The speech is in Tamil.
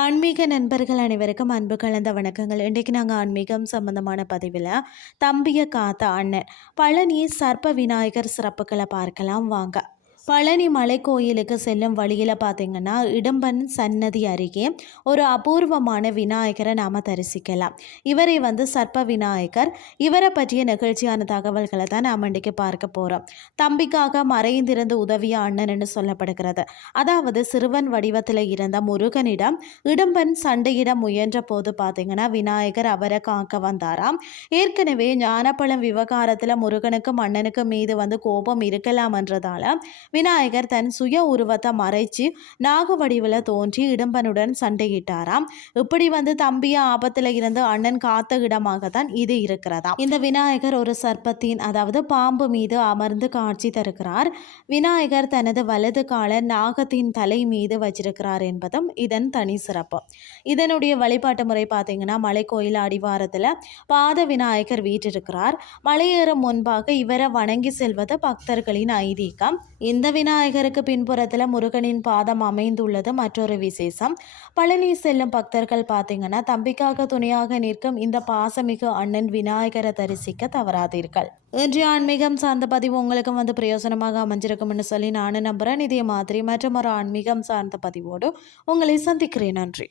ஆன்மீக நண்பர்கள் அனைவருக்கும் அன்பு கலந்த வணக்கங்கள். இன்றைக்கு நாங்கள் ஆன்மீகம் சம்பந்தமான பதிவில் தம்பியை காத்த அண்ணன் பழனி சர்ப்ப விநாயகர் சிறப்புகளை பார்க்கலாம். வாங்க. பழனி மலை கோயிலுக்கு செல்லும் வழியில் பார்த்தீங்கன்னா இடம்பன் சன்னதி அருகே ஒரு அபூர்வமான விநாயகரை நாம் தரிசிக்கலாம். இவரை வந்து சர்ப்ப விநாயகர். இவரை பற்றிய நிகழ்ச்சியான தகவல்களை தான் நாம் இன்றைக்கு பார்க்க போகிறோம் தம்பிக்காக மறைந்திருந்து உதவிய அண்ணன்னு சொல்லப்படுகிறது. அதாவது சிறுவன் வடிவத்தில் இருந்த முருகனிடம் இடம்பன் சண்டையிட முயன்ற போது பார்த்தீங்கன்னா விநாயகர் அவரை காக்க வந்தாராம். ஏற்கனவே ஞானப்பழம் விவகாரத்தில் முருகனுக்கும் அண்ணனுக்கும் மீது வந்து கோபம் இருக்கலாம்ன்றதால விநாயகர் தன் சுய உருவத்தை மறைச்சு நாக வடிவில் தோன்றி இடும்பனுடன் சண்டையிட்டாராம். இப்படி வந்து தம்பிய ஆபத்தில் இருந்து அண்ணன் காத்த இடமாக தான் இது இருக்கிறதா இந்த விநாயகர் ஒரு சர்ப்பத்தின் அதாவது பாம்பு மீது அமர்ந்து காட்சி தருகிறார். விநாயகர் தனது வலது கால நாகத்தின் தலை மீது வச்சிருக்கிறார் என்பதும் இதன் தனி சிறப்பு. இதனுடைய வழிபாட்டு முறை பார்த்தீங்கன்னா மலைக்கோயில் அடிவாரத்தில் பாத விநாயகர் வீற்றிருக்கிறார். மலையேறும் முன்பாக இவரை வணங்கி செல்வது பக்தர்களின் ஐதீகம். இந்த இந்த விநாயகருக்கு பின்புறத்தில் முருகனின் பாதம் அமைந்துள்ளது. மற்றொரு விசேஷம். பழனி செல்லும் பக்தர்கள் பார்த்தீங்கன்னா தம்பிக்காக துணையாக நிற்கும் இந்த பாசமிகு அண்ணன் விநாயகரை தரிசிக்க தவறாதீர்கள். இன்றைய ஆன்மீகம் சார்ந்த பதிவு உங்களுக்கும் வந்து பிரயோசனமாக அமைஞ்சிருக்கும்னு சொல்லி நானும் நம்புகிறேன் இதே மாதிரி மற்றும் ஒரு ஆன்மீகம் சார்ந்த பதிவோடு உங்களை சந்திக்கிறேன். நன்றி.